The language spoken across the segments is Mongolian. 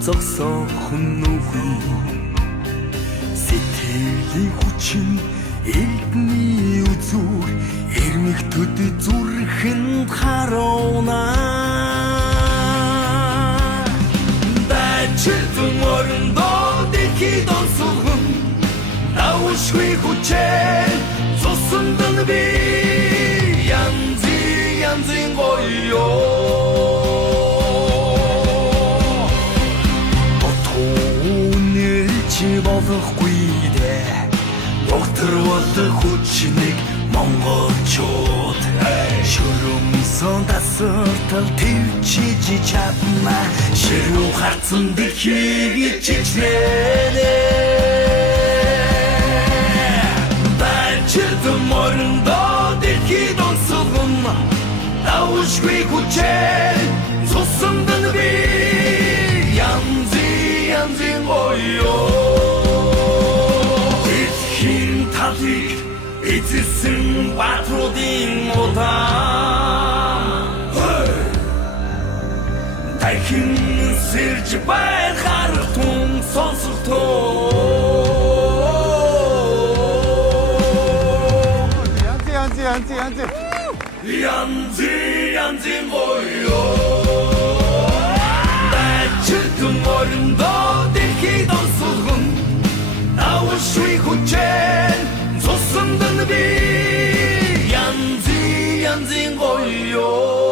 зогсоохон нүгүй сэтгэлийн хүчин элдний үзүүр эрмэгтөд зүрхэнд харуuna дайчилт морндоо дэхид онцгон наушгүй хүчээр цусндан би янзын гоёо чи болохгүй дээ доктор болох хүчнийг монголчууд шүрмсэн тасартал төвчиж чадна ширүү харцсан дэлхийг чичнэ бачд морндоо дэлхийд онцгон наушгүй хүчээр цусндан би янзын гоёо эцэсэн батруудын удаан дахин сэрж байх хартун янзын гоёо дайчилт морндоо дэлхийд онцгон наушгүй хүчээр цусндан би янзын гоёо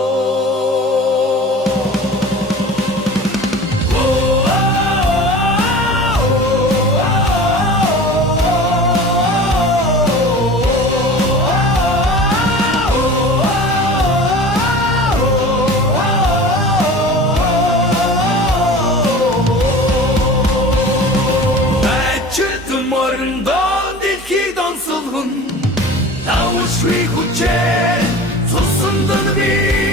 나우스위 구체 소순던 비